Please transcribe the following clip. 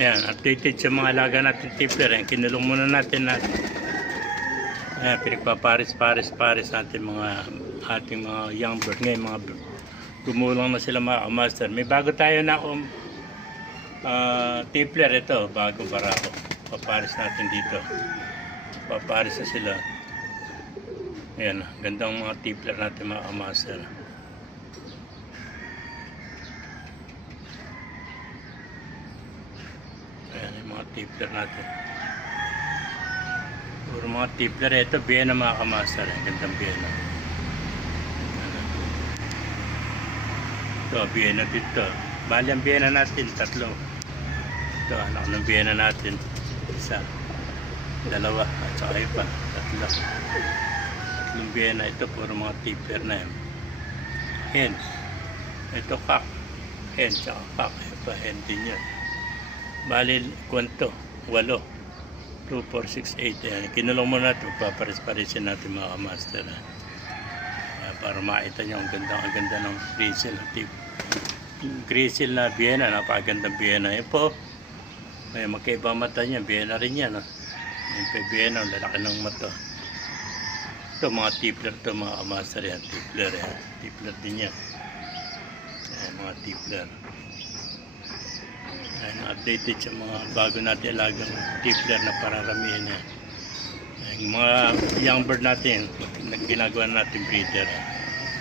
Ayan, updated sa mga alaga natin tipler. Ayan, kinulong muna natin na ayan, pinagpaparis-paris natin ating mga young bird. Ngayon, gumulong na sila mga master. May bago tayo na tipler ito, bagong barako. Paparis natin dito. Paparis na sila. Ayan, gandang mga tipler natin mga master. Ayan, yung mga tipler natin. Puro mga tipler. Ito, Vienna mga kamaster. Gandang Vienna. Ito, Vienna dito. Bali ang Vienna natin, 3. Ito, anak ng Vienna natin. 1, 2, at saka iba. 3 Vienna. Ito, puro mga tipler na yan. Hen. Ito, kak. Hen, tsaka kak. Ito, hen din yan. Bali, kwento, 8. 2, 4, 6, 8. Ayan. Kinulong mo natin, paparis-parisin natin mga master. Ayan, para makita nyo ang ganda ng grizzle. Grizzle na Vienna, napakagandang Vienna. Ayan po, may magkaiba mata niya, Vienna rin yan. Ayan po, Vienna, lalaki ng mata. Ito, mga tipler ito, mga master yan. Tipler, yan. Tipler din yan. Ayan, mga tipler. Ayan, updated sa mga bago natin alagang tipler na pararamihan niya. Yung mga young bird natin, ginagawa natin breeder.